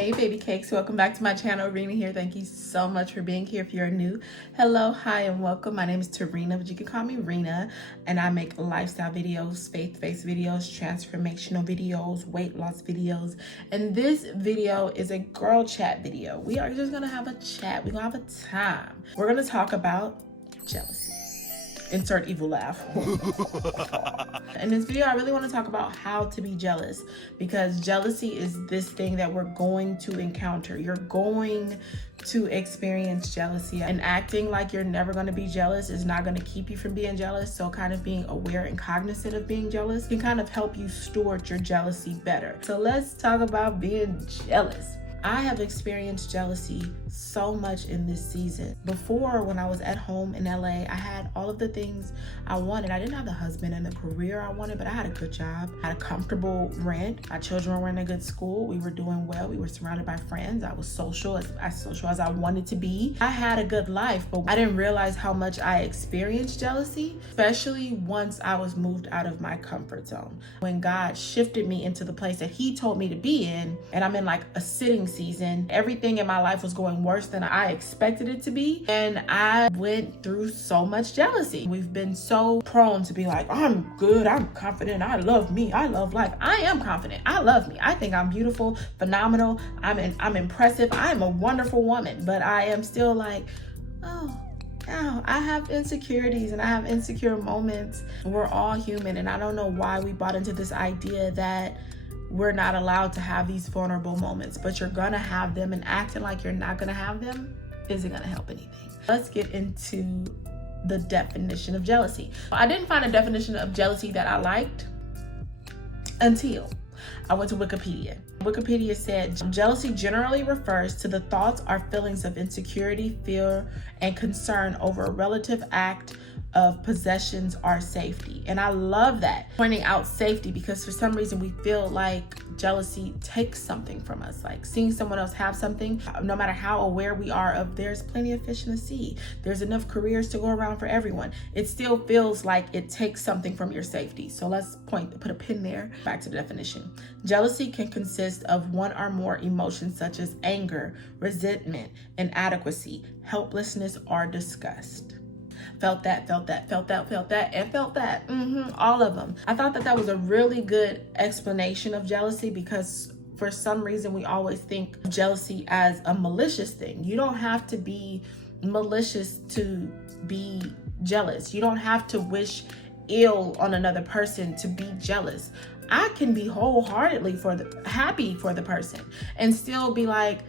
Hey baby cakes, welcome back to my channel. Rena here. Thank you so much for being here. If you're new, hello, hi, and welcome. My name is Tarina, but you can call me Rena, and I make lifestyle videos, faith-based videos, transformational videos, weight loss videos, and this video is a girl chat video. We are just gonna have a chat. We're gonna have a time. We're gonna talk about jealousy. Insert evil laugh. In this video, I really want to talk about how to be jealous, because jealousy is this thing that we're going to encounter. You're going to experience jealousy, and acting like you're never going to be jealous is not going to keep you from being jealous. So kind of being aware and cognizant of being jealous can kind of help you steward your jealousy better. So let's talk about being jealous. I have experienced jealousy so much in this season. Before, when I was at home in LA, I had all of the things I wanted. I didn't have the husband and the career I wanted, but I had a good job, I had a comfortable rent. My children were in a good school. We were doing well. We were surrounded by friends. I was social as I wanted to be. I had a good life, but I didn't realize how much I experienced jealousy, especially once I was moved out of my comfort zone. When God shifted me into the place that He told me to be in, and I'm in like a sitting season, everything in my life was going worse than I expected it to be, and I went through so much jealousy. We've been so prone to be like, I'm good, I'm confident, I love me, I love life. I am confident, I love me, I think I'm beautiful, phenomenal, I'm impressive, I'm a wonderful woman, but I am still like, oh, I have insecurities and I have insecure moments. We're all human, and I don't know why we bought into this idea that we're not allowed to have these vulnerable moments, but you're gonna have them, and acting like you're not gonna have them isn't gonna help anything. Let's get into the definition of jealousy. I didn't find a definition of jealousy that I liked until I went to Wikipedia. Wikipedia said, jealousy generally refers to the thoughts or feelings of insecurity, fear, and concern over a relative act of possessions or safety. And I love that, pointing out safety, because for some reason we feel like jealousy takes something from us. Like seeing someone else have something, no matter how aware we are of there's plenty of fish in the sea, there's enough careers to go around for everyone, it still feels like it takes something from your safety. So let's put a pin there. Back to the definition. Jealousy can consist of one or more emotions such as anger, resentment, inadequacy, helplessness, or disgust. Felt that, and felt that. All of them. I thought that was a really good explanation of jealousy, because for some reason we always think of jealousy as a malicious thing. You don't have to be malicious to be jealous. You don't have to wish ill on another person to be jealous. I can be wholeheartedly happy for the person and still be like,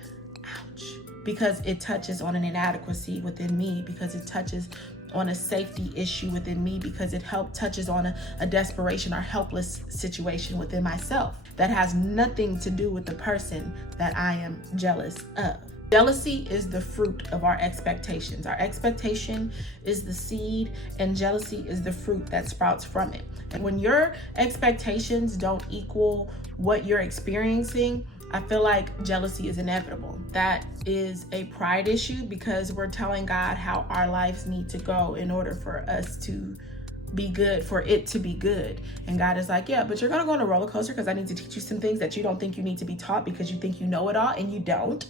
ouch, because it touches on an inadequacy within me, because it touches on a safety issue within me, because it touches on a desperation or helpless situation within myself that has nothing to do with the person that I am jealous of. Jealousy is the fruit of our expectations. Our expectation is the seed, and jealousy is the fruit that sprouts from it. And when your expectations don't equal what you're experiencing, I feel like jealousy is inevitable. That is a pride issue, because we're telling God how our lives need to go in order for us to be good, for it to be good. And God is like, yeah, but you're gonna go on a roller coaster, because I need to teach you some things that you don't think you need to be taught, because you think you know it all and you don't.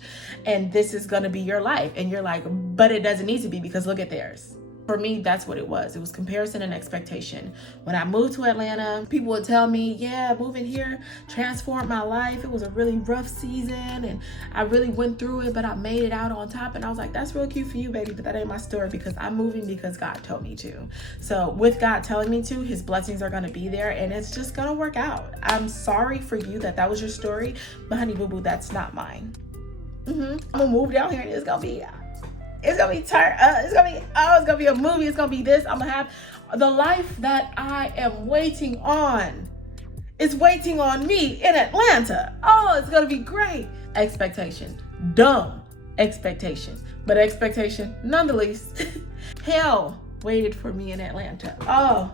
And this is gonna be your life. And you're like, but it doesn't need to be, because look at theirs. For me, that's what it was. It was comparison and expectation. When I moved to Atlanta, people would tell me, yeah, moving here transformed my life. It was a really rough season and I really went through it, but I made it out on top. And I was like, that's real cute for you, baby, but that ain't my story, because I'm moving because God told me to. So with God telling me to, His blessings are going to be there, and it's just going to work out. I'm sorry for you that was your story, but honey boo boo, that's not mine. I'm gonna move down here and it's gonna be it's gonna be a movie. It's gonna be this. I'm gonna have the life that I am waiting on. It's waiting on me in Atlanta. Oh, it's gonna be great. Expectation, dumb expectation, but expectation nonetheless. Hell waited for me in Atlanta. Oh,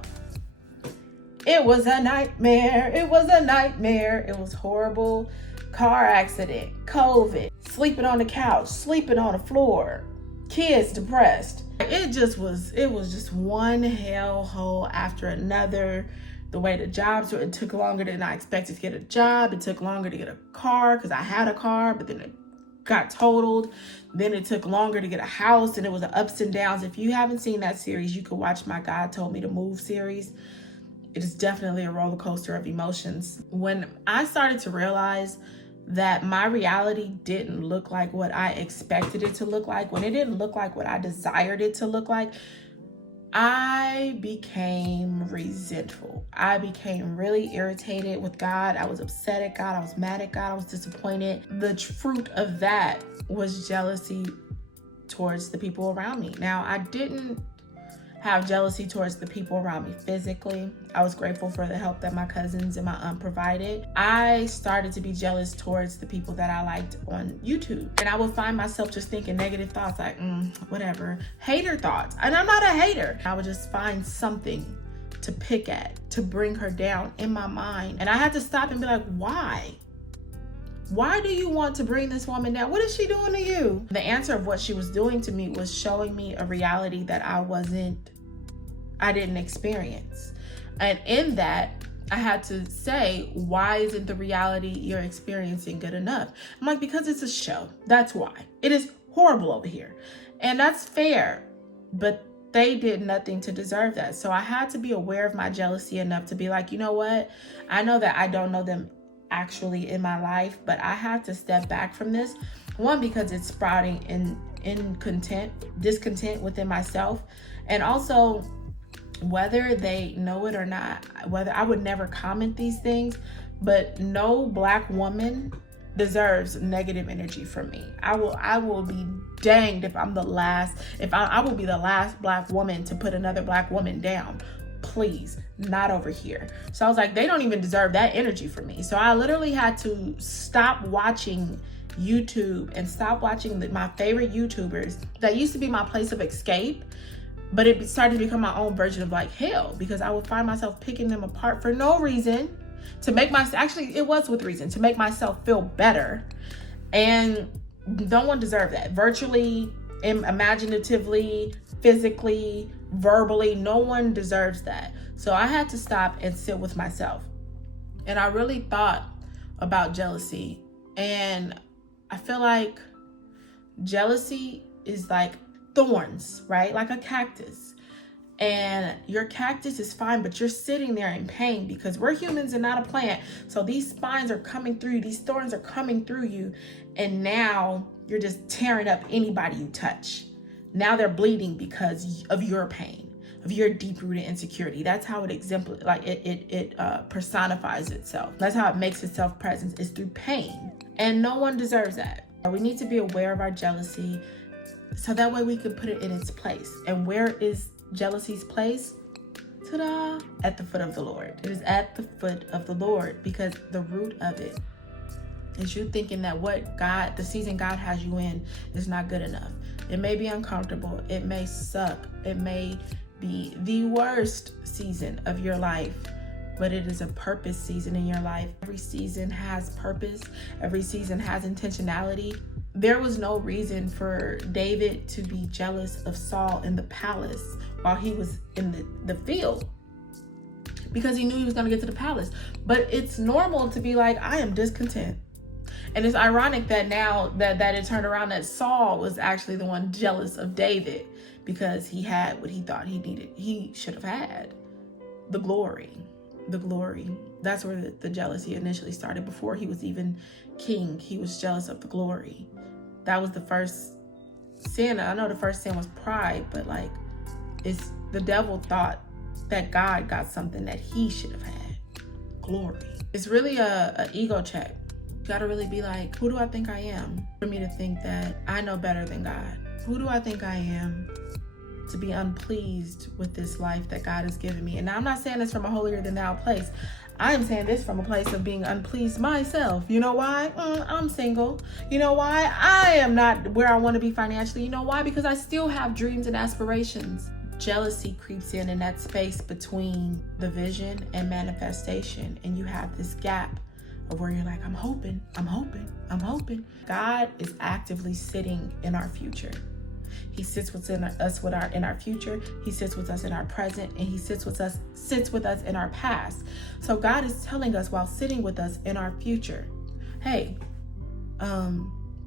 it was a nightmare. It was a nightmare. It was horrible. Car accident, COVID, sleeping on the couch, sleeping on the floor, kids depressed. It was just one hellhole after another. the way the jobs were. It took longer than I expected to get a job. It took longer to get a car because I had a car, but then it got totaled. Then it took longer to get a house, and it was the ups and downs. If you haven't seen that series, you could watch my God Told Me to Move series. It is definitely a roller coaster of emotions. When I started to realize that my reality didn't look like what I expected it to look like, when it didn't look like what I desired it to look like, I became resentful. I became really irritated with God. I was upset at God. I was mad at God. I was disappointed. The fruit of that was jealousy towards the people around me. Now, I didn't have jealousy towards the people around me physically. I was grateful for the help that my cousins and my aunt provided. I started to be jealous towards the people that I liked on YouTube. And I would find myself just thinking negative thoughts like, whatever. Hater thoughts. And I'm not a hater. I would just find something to pick at, to bring her down in my mind. And I had to stop and be like, why? Why do you want to bring this woman down? What is she doing to you? The answer of what she was doing to me was showing me a reality that I didn't experience. And in that, I had to say, why isn't the reality you're experiencing good enough? I'm like, because it's a show. That's why. It is horrible over here. And that's fair. But they did nothing to deserve that. So I had to be aware of my jealousy enough to be like, you know what? I know that I don't know them actually in my life, but I have to step back from this. One, because it's sprouting in discontent within myself. And also, whether they know it or not, whether I would never comment these things, but no Black woman deserves negative energy from me. I will be danged if I'm the last, I will be the last Black woman to put another Black woman down. Please, not over here. So I was like, they don't even deserve that energy from me. So I literally had to stop watching YouTube and stop watching my favorite YouTubers that used to be my place of escape, but it started to become my own version of like hell, because I would find myself picking them apart for no reason, to make it was with reason, to make myself feel better. And no one deserved that. Virtually, imaginatively, physically, verbally, no one deserves that. So I had to stop and sit with myself. And I really thought about jealousy. And I feel like jealousy is like thorns, right? Like a cactus. And your cactus is fine, but you're sitting there in pain because we're humans and not a plant. So these spines are coming through you, these thorns are coming through you, and now you're just tearing up anybody you touch. Now they're bleeding because of your pain, of your deep-rooted insecurity. That's how it personifies itself. That's how it makes itself present, is through pain. And no one deserves that. We need to be aware of our jealousy so that way we can put it in its place. And where is jealousy's place? Ta-da! At the foot of the Lord. It is at the foot of the Lord, because the root of it is you thinking that the season God has you in is not good enough. It may be uncomfortable. It may suck. It may be the worst season of your life, but it is a purpose season in your life. Every season has purpose. Every season has intentionality. There was no reason for David to be jealous of Saul in the palace while he was in the field, because he knew he was going to get to the palace. But it's normal to be like, I am discontent. And it's ironic that now that it turned around, that Saul was actually the one jealous of David, because he had what he thought he should have had. The glory. That's where the jealousy initially started. Before he was even king, he was jealous of the glory. That was the first sin. I know the first sin was pride, but it's the devil thought that God got something that he should have had. Glory. It's really a ego check. You gotta really be like, who do I think I am? For me to think that I know better than God. Who do I think I am to be unpleased with this life that God has given me? And now I'm not saying this from a holier than thou place. I am saying this from a place of being unpleased myself. You know why? I'm single. You know why? I am not where I want to be financially. You know why? Because I still have dreams and aspirations. Jealousy creeps in that space between the vision and manifestation. And you have this gap of where you're like, I'm hoping. God is actively sitting in our future. He sits with us in our future. He sits with us in our present, and he sits with us in our past. So God is telling us while sitting with us in our future, hey,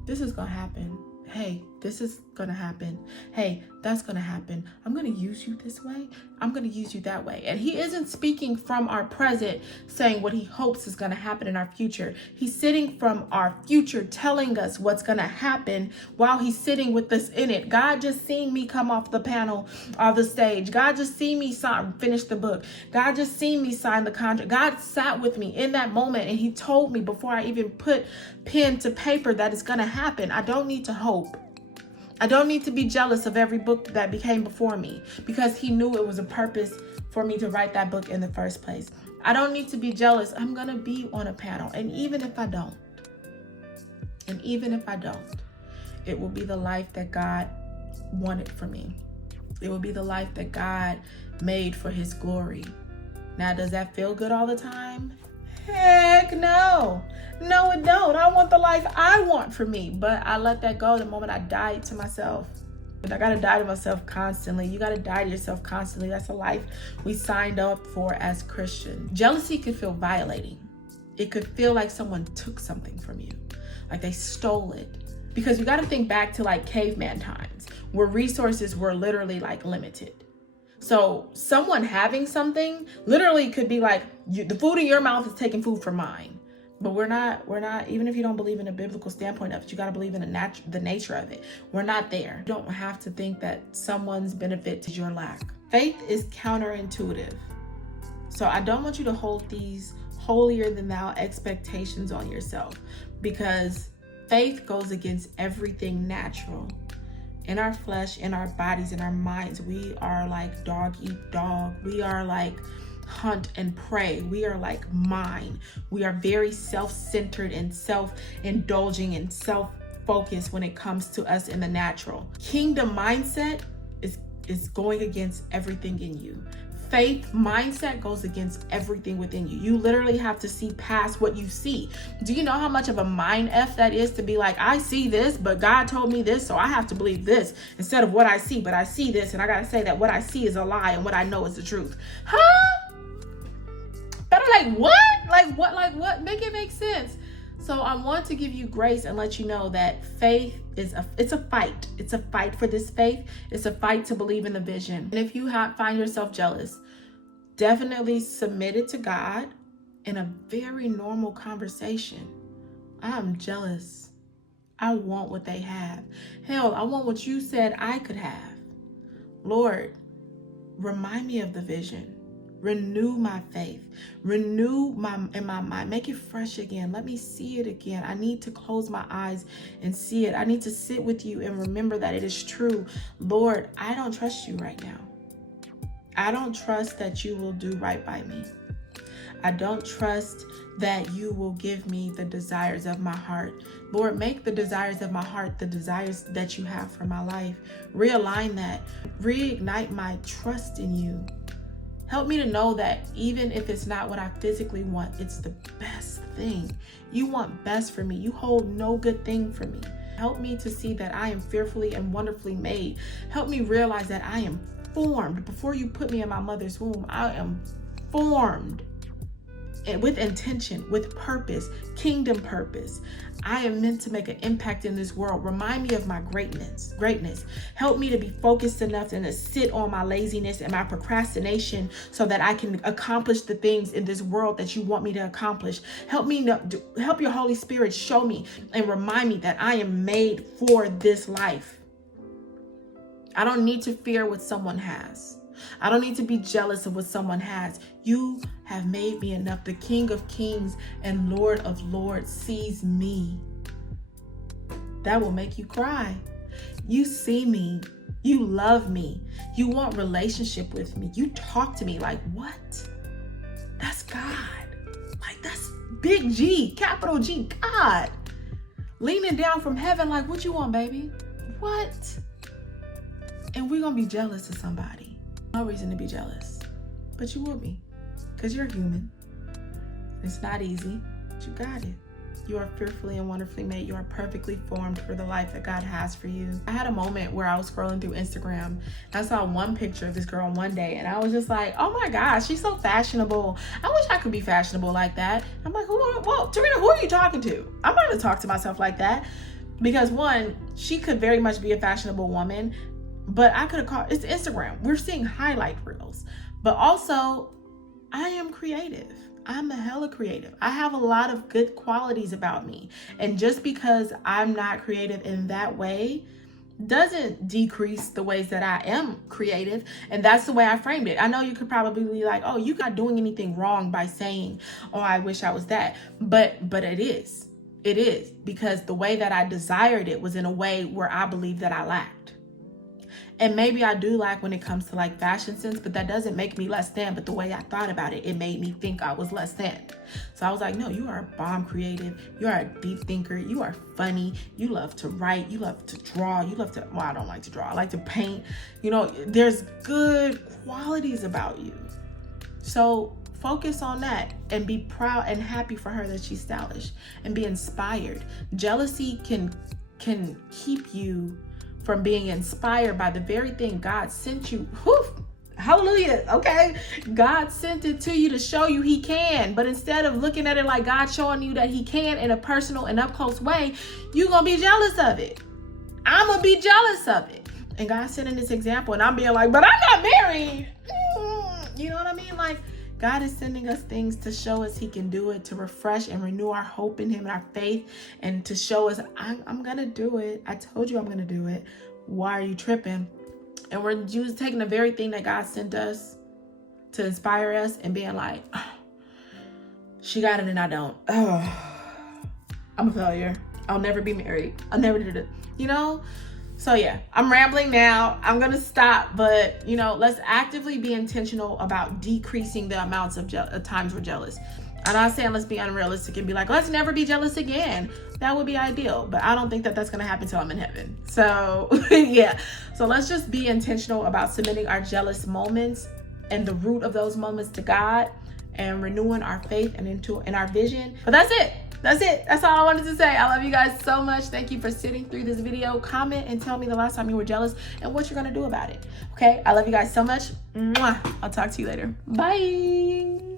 this is gonna happen. Hey, this is gonna happen. Hey, that's gonna happen. I'm gonna use you this way. I'm gonna use you that way. And he isn't speaking from our present, saying what he hopes is gonna happen in our future. He's sitting from our future, telling us what's gonna happen while he's sitting with us in it. God just seen me come off the panel or the stage. God just seen me finish the book. God just seen me sign the contract. God sat with me in that moment, and he told me before I even put pen to paper that it's gonna happen. I don't need to hope. I don't need to be jealous of every book that became before me, because he knew it was a purpose for me to write that book in the first place. I don't need to be jealous. I'm going to be on a panel. And even if I don't, it will be the life that God wanted for me. It will be the life that God made for his glory. Now, does that feel good all the time? Heck no. No, it don't. I want the life I want for me, but I let that go the moment I died to myself. I gotta die to myself constantly. You gotta die to yourself constantly. That's a life we signed up for as Christians. Jealousy could feel violating. It could feel like someone took something from you, like they stole it. Because you gotta think back to like caveman times, where resources were literally like limited. So someone having something literally could be like, the food in your mouth is taking food from mine. But we're not, even if you don't believe in a biblical standpoint of it, you got to believe in the nature of it. We're not there. You don't have to think that someone's benefit is your lack. Faith is counterintuitive. So I don't want you to hold these holier than thou expectations on yourself, because faith goes against everything natural. In our flesh, in our bodies, in our minds, we are like dog eat dog. We are like hunt and prey. We are like mine. We are very self-centered and self-indulging and self-focused when it comes to us in the natural. Kingdom mindset is going against everything in you. Faith mindset goes against everything within you. You literally have to see past what you see. Do you know how much of a mind F that is to be like, I see this, but God told me this, so I have to believe this instead of what I see, but I see this, and I gotta say that what I see is a lie and what I know is the truth. Huh? But I'm like, what? Like what? Make it make sense. So I want to give you grace and let you know that faith it's a fight. It's a fight for this faith. It's a fight to believe in the vision. And if you find yourself jealous, definitely submit it to God in a very normal conversation. I'm jealous. I want what they have. Hell, I want what you said I could have. Lord, remind me of the vision. Renew my faith. Renew my mind. Make it fresh again. Let me see it again. I need to close my eyes and see it. I need to sit with you and remember that it is true. Lord, I don't trust you right now. I don't trust that you will do right by me. I don't trust that you will give me the desires of my heart. Lord, make the desires of my heart the desires that you have for my life. Realign that. Reignite my trust in you. Help me to know that even if it's not what I physically want, it's the best thing. You want best for me. You hold no good thing for me. Help me to see that I am fearfully and wonderfully made. Help me realize that I am formed. Before you put me in my mother's womb, I am formed. And with intention, with purpose, kingdom purpose. I am meant to make an impact in this world. Remind me of my greatness. Help me to be focused enough and to sit on my laziness and my procrastination so that I can accomplish the things in this world that you want me to accomplish. Help your Holy Spirit show me and remind me that I am made for this life. I don't need to fear what someone has. I don't need to be jealous of what someone has. You have made me enough. The King of Kings and Lord of Lords sees me. That will make you cry. You see me. You love me. You want relationship with me. You talk to me like, what? That's God. Like, that's big G, capital G, God. Leaning down from heaven like, what you want, baby? What? And we're going to be jealous of somebody. No reason to be jealous, but you will be, because you're human. It's not easy, but you got it. You are fearfully and wonderfully made. You are perfectly formed for the life that God has for you. I had a moment where I was scrolling through Instagram and I saw one picture of this girl one day and I was just like, oh my gosh, she's so fashionable. I wish I could be fashionable like that. I'm like, Tarina, who are you talking to? I'm not gonna talk to myself like that. Because one, she could very much be a fashionable woman, but I could have called, it's Instagram. We're seeing highlight reels. But also, I am creative. I'm a hella creative. I have a lot of good qualities about me. And just because I'm not creative in that way doesn't decrease the ways that I am creative. And that's the way I framed it. I know you could probably be like, oh, you're not doing anything wrong by saying, oh, I wish I was that. But it is. It is, because the way that I desired it was in a way where I believe that I lacked. And maybe I do lack when it comes to like fashion sense, but that doesn't make me less than. But the way I thought about it, it made me think I was less than. So I was like, no, you are a bomb creative. You are a deep thinker. You are funny. You love to write. You love to draw. You love to, well, I don't like to draw. I like to paint. You know, there's good qualities about you. So focus on that and be proud and happy for her that she's stylish, and be inspired. Jealousy can keep you from being inspired by the very thing God sent you. Whew, hallelujah. Okay. God sent it to you to show you he can. But instead of looking at it like God showing you that he can in a personal and up close way, you're going to be jealous of it. I'm going to be jealous of it. And God sent in this example and I'm being like, but I'm not married. You know what I mean? Like, God is sending us things to show us he can do it, to refresh and renew our hope in him and our faith, and to show us, I'm going to do it. I told you I'm going to do it. Why are you tripping? And we're just taking the very thing that God sent us to inspire us and being like, oh, she got it and I don't. Oh, I'm a failure. I'll never be married. I'll never do it. You know? So yeah, I'm rambling now. I'm going to stop, but you know, let's actively be intentional about decreasing the amounts of times we're jealous. I'm not saying let's be unrealistic and be like, let's never be jealous again. That would be ideal, but I don't think that that's going to happen until I'm in heaven. So yeah, so let's just be intentional about submitting our jealous moments and the root of those moments to God, and renewing our faith and in our vision. But that's it. That's all I wanted to say. I love you guys so much. Thank you for sitting through this video. Comment and tell me the last time you were jealous and what you're going to do about it. Okay? I love you guys so much. Mwah. I'll talk to you later. Bye.